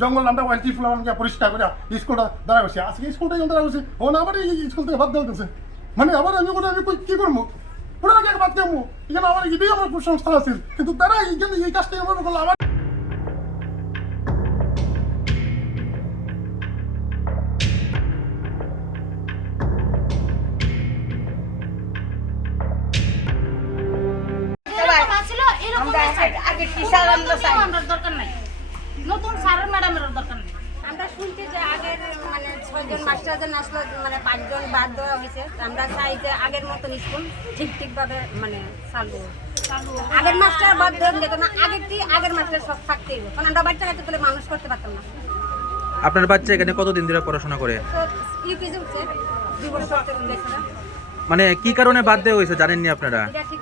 জঙ্গল নামটা ওয়াইটি ফুলাবানকে পরিষ্কার করে স্কুলটা দাঁড়া বসে। আজকে স্কুলটা যখন দাঁড়া বসে ও না আবার এই স্কুল থেকে বাদ দিতেছে মানে আবার আমি করে আমি কি করব? পুরো আগে বাদ দেবো এখানে আমার এটাই আমার কুসংস্কার আছে। কিন্তু তারা এখানে এই কাজটা এভাবে করল আমার আমরা আছে। আগে আমরা আমরা দরকার নাই। নতুন স্যারের ম্যাডামের দরকার নেই। আমরা শুনছি যে আগের মানে ছয়জন মাস্টারদের আসলো মানে পাঁচজন বাদ দেওয়া হয়েছে। আমরা চাই যে আগের মতন স্কুল ঠিক ঠিকভাবে মানে চালু আগের মাস্টার বাদ দেওয়া যেত না আগের কি আগের মাস্টার সব থাকতেই হবে। কারণ আমরা বাচ্চা কাছে তুলে মানুষ করতে পারতাম না। আপনার বাচ্চা এখানে কতদিন ধরে পড়াশোনা করে? তো ইউপিজি উঠছে দুই বছর মানে কি কারণে বাদ দেওয়া হয়েছে জানেননি আপনারা? ঠিক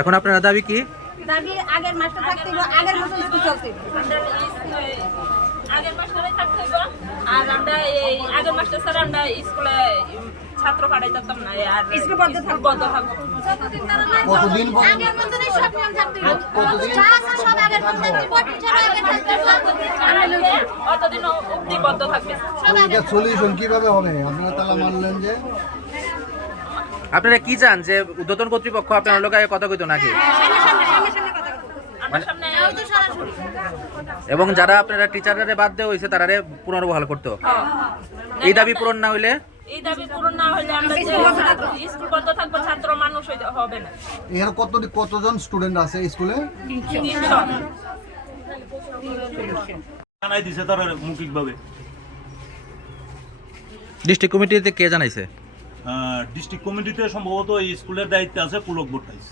এখন আপনারা দাবি কি? দাবি আগের মাস্টার থাকতে আগের মতন স্কুল চলতে হবে। আমরা স্কুলে আগের মাস্টারে থাকতে আর আমরা এই আগের মাস্টার স্যার আমরা স্কুলে ছাত্র পাঠাইতাম না আর স্কুল বদ্ধ থাকব। বদ্ধ থাকব কতদিন আগের মতনই সব নিয়ম থাকতে কতদিন? যা আছে সব আগের মতন। রিপোর্ট টিচার আগে থাকতে অতদিন অব্দি বদ্ধ থাকবে। সব তো আগে এটা সলিউশন কীভাবে হবে? আপনারা তালা মানলেন যে? আপনারা কি চান যে উদ্বোধন কর্তৃপক্ষ আপনার লোক কথা কইতো নাকি? এবং যারা আপনারা টিচাররা বাদ দেওয়া হয়েছে তারারে পুনর্বহাল করতো হ্যাঁ। এই দাবি পূরণ না হইলে এই দাবি পূরণ না হলে আমরা স্কুল থাকব। ছাত্র মানুষ হবে না। এখানে কত কতজন স্টুডেন্ট আছে স্কুলে জানাই দিছে তারা মৌখিকভাবে। ডিস্ট্রিক্ট কমিটিতে কে জানাইছে? ডিস্ট্রিক্ট কমিটিতে সম্ভবত এই স্কুলের দায়িত্বে আছে পুলক ভট্টাইস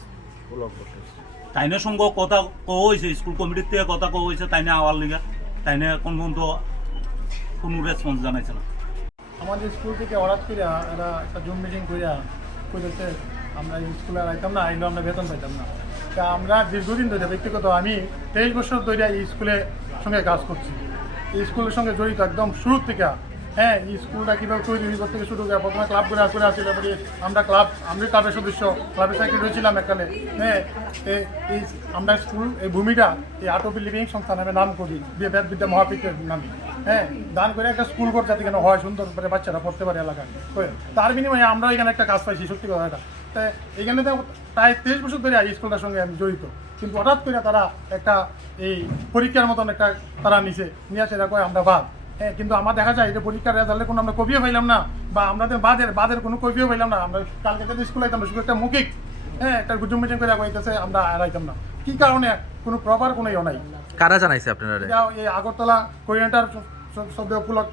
তাইনের সঙ্গে কথা কওয়া হয়েছে স্কুল কমিটির থেকে কথা কওয়া হয়েছে তাইনে আওয়ার লিগা। তাইনে কোন পর্যন্ত কোনো রেসপন্স জানাইছে না। আমাদের স্কুল থেকে হঠাৎ করে এরা একটা জুম মিটিং করিয়া করেছে আমরা স্কুলে আইতাম না, আইলেও আমরা বেতন পাইতাম না। তা আমরা দীর্ঘদিন ধরে ব্যক্তিগত আমি তেইশ বছর ধরে এই স্কুলের সঙ্গে কাজ করছি। এই স্কুলের সঙ্গে জড়িত একদম শুরুর থেকে হ্যাঁ এই স্কুলটা কীভাবে তৈরি হওয়ার থেকে শুরু করে প্রথমে ক্লাব করে করে আসি তারপরে আমরা ক্লাব আমি ক্লাবের সদস্য, ক্লাবের সেক্রেটারি ছিলাম এখানে হ্যাঁ এই আমরা স্কুল এই ভূমিটা এই আটপি লিভিং সংস্থা নামে নাম করি, বিদ্যা বিদ্যা মহাপীঠের নামে। হ্যাঁ দান করে একটা স্কুল করতে যাতে কেন হয়, সুন্দর করে বাচ্চারা পড়তে পারে এলাকায়। তার বিনিময়ে আমরা এখানে একটা কাজ পাইছি, সত্যি কথা এটা। তাই এখানে তো প্রায় তেইশ বছর ধরে এই স্কুলটার সঙ্গে আমি জড়িত। কিন্তু হঠাৎ করে তারা একটা এই পরীক্ষার মতন একটা তারা নিচে নিয়ে আসে দেখো আমরা বাদ। হ্যাঁ কিন্তু আমার দেখা যায় এটা পরীক্ষার রেজাল্টে কোনো আমরা কবিও পাইলাম না বা আমাদের বাদের বাদের কোনো কবিও পাইলাম না। আমরা কালকে তো স্কুলে আইতাম শুধু একটা মৌখিক হ্যাঁ একটা গুজুম মিটিং করে কইতেছে আমরা আর আইতাম না। কি কারণে? কোনো প্রপার কোনো ইয়ে নাই। কারা জানাইছে আপনারা এই আগরতলা কোরিয়েন্টার শব্দ পুলক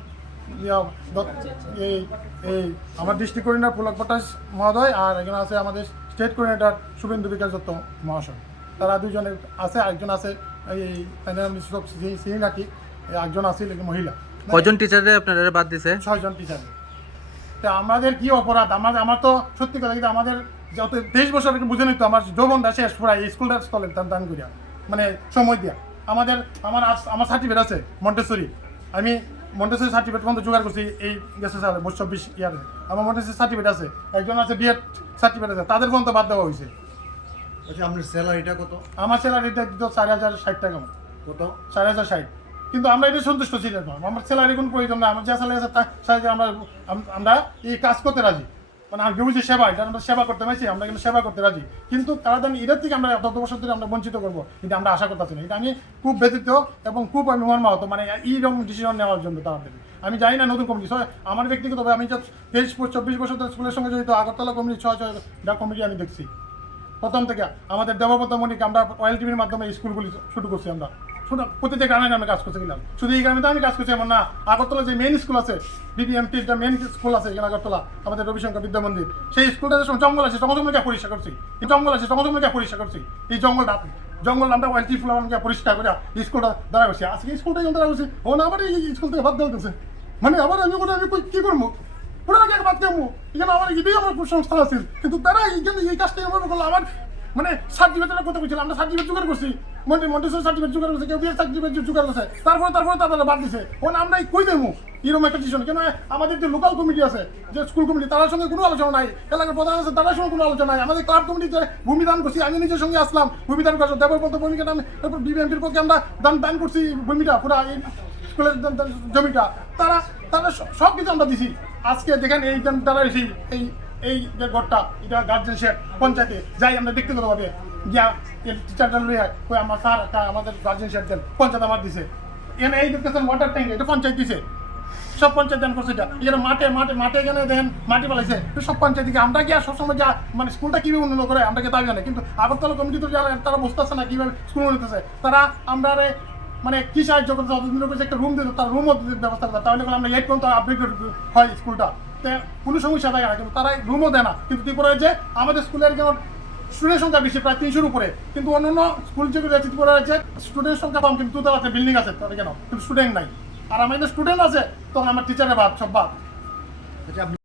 এই এই আমার ডিস্ট্রিক্ট কোরিয়েন্টার পুলক ভট্টাচ মহোদয় আর এখানে আছে আমাদের স্টেট কোরিয়েন্টার শুভেন্দু বিকাশ দত্ত মহাশয়। তারা দুজনে আছে একজন আছে এই চিনি- নাকি একজন আছে মহিলা। কয়জন টিচারে আপনারা বাদ দিছে? ছয়জন টিচারে তা আমাদের কি অপরাধ? আমাদের আমার তো সত্যি কথা কিন্তু আমাদের যত তেইশ বছর আগে বুঝে নিত আমার যৌবনটা শেষ পুরা এই স্কুলটা স্থলে দান দান করিয়া মানে সময় দিয়া। আমাদের আমার আজ- আমার সার্টিফিকেট আছে মন্টেশ্বরী। আমি মন্টেশ্বরী সার্টিফিকেট পর্যন্ত জোগাড় করছি এই গেছে স্যার বছর চব্বিশ ইয়ারে। আমার মন্টেশ্বরী সার্টিফিকেট আছে একজন আছে বিএড সার্টিফিকেট আছে তাদের পর্যন্ত বাদ দেওয়া হয়েছে। আচ্ছা আপনার স্যালারিটা কত? আমার স্যালারিটা দিত চার হাজার ষাট টাকা মতো। কত? চার হাজার ষাট। কিন্তু আমরা এটা সন্তুষ্ট ছিলাম না। আমার স্যালারি কোনো প্রয়োজন না আমার যা স্যালারি আছে সাহায্যে আমরা আমরা এই কাজ করতে রাজি। মানে আমি যে সেবা, এটা আমরা সেবা করতে পারছি, আমরা কিন্তু সেবা করতে রাজি। কিন্তু তারা জানি এটার থেকে আমরা তত বছর ধরে আমরা বঞ্চিত করব, কিন্তু আমরা আশা করতেছি না। এটা আমি খুব ব্যতীত এবং খুব আমি মর্মা হতো মানে এইরকম ডিসিশন নেওয়ার জন্য তাদের আমি জানি না নতুন কমিটি আমার ব্যক্তিগতভাবে আমি তেইশ চব্বিশ বছর ধরে স্কুলের সঙ্গে জড়িত, আগরতলা কমিটি, ছয় ছয়টা কমিটি আমি দেখছি। প্রথম থেকে আমাদের দেবব্রত মণিকে আমরা অয়েল টিভির মাধ্যমে স্কুলগুলি শুরু করছি আমরা। প্রতিটা গ্রামে গ্রামে কাজ করতে গেলাম শুধু এই গ্রামে তো আমি কাজ করছি এমন না। আগরতলা যে মেন স্কুল আছে বিবিএমটির যে মেন স্কুল আছে এখানে আগরতলা, আমাদের রবিশঙ্কর বিদ্যা মন্দির। সেই স্কুলটা যে জঙ্গল আছে জঙ্গলকে পরিষ্কার করছি। এই জঙ্গল আছে জঙ্গলকে পরিষ্কার করছি। এই জঙ্গলটা, জঙ্গল নামটা অয়েল টি ফুলাবানকে পরিষ্কার করে স্কুলটা দাঁড়া করছি। আজকে স্কুলটা যখন দাঁড়া বসে ও না আবার এই স্কুল থেকে বাদ দিতেছে মানে আবার আমি করে আমি কি করব? পুরো আগে বাদ দেবো এখানে আমার এটাই আমার কুসংস্কার আছে। কিন্তু তারা এখানে এই কাজটা আমার মানে সার্টিফিকেটের কথা বলছিলাম আমরা সার্টিফিকেট জোগাড় করছি। মন্টে মন্টেশ্বর সার্টিফিকেট জোগাড় করছি, কেউ বিয়ের সার্টিফিকেট জোগাড় করছে। তারপরে তারপরে তারা বাদ দিছে। ও না আমরা কই দেবো? এরকম একটা ডিসিশন কেন আমাদের যে লোকাল কমিটি আছে, যে স্কুল কমিটি তার সঙ্গে কোনো আলোচনা নাই। এলাকার প্রধান আছে তার সঙ্গে কোনো আলোচনা নাই। আমাদের ক্লাব কমিটিতে ভূমিদান করছি, আমি নিজের সঙ্গে আসলাম। ভূমিদান করছি দেবপন্ত ভূমিকা নামে তারপর বিবিএমপির পক্ষে আমরা দান দান করছি ভূমিটা, পুরা এই স্কুলের জমিটা। তারা তারা সব কিছু আমরা দিছি। আজকে দেখেন এই তারা এই এই যে ঘরটা, এটা গার্জেন শেড পঞ্চায়েতে। যাই আমরা ব্যক্তিগতভাবে গিয়া টিচারটা আমার স্যার একটা আমাদের দেন, পঞ্চায়েত আমার দিছে। এই দেখতেছেন ওয়াটার ট্যাঙ্ক এটা পঞ্চায়েত দিছে। সব পঞ্চায়েত দান করছে এটা। এখানে মাঠে মাঠে মাঠে এখানে দেখেন, মাটি পালাইছে সব পঞ্চায়েত দিকে আমরা গিয়া সবসময় যা মানে স্কুলটা কীভাবে উন্নত করে, আমরা কি দাবি না। কিন্তু আগরতলা কমিটি তো যারা তারা বুঝতেছে না কীভাবে স্কুল তারা আমরা মানে কি সাহায্য করতে একটা রুম দিতে তার রুমও ব্যবস্থা করে তাহলে আমরা এইট পর্যন্ত আপডেট হয় স্কুলটা তো কোনো সমস্যা থাকে না কিন্তু তারা রুমও দেয় না। কিন্তু ত্রিপুরার যে আমাদের স্কুলের যেমন স্টুডেন্ট সংখ্যা বেশি, প্রায় তিনশোর উপরে। কিন্তু অন্যান্য স্কুল যেগুলো আছে ত্রিপুরা স্টুডেন্ট সংখ্যা কম, কিন্তু আছে বিল্ডিং আছে তাদের কেন? কিন্তু স্টুডেন্ট নাই। আর আমাদের স্টুডেন্ট আছে, তখন আমার টিচারের ভাব সব আপনি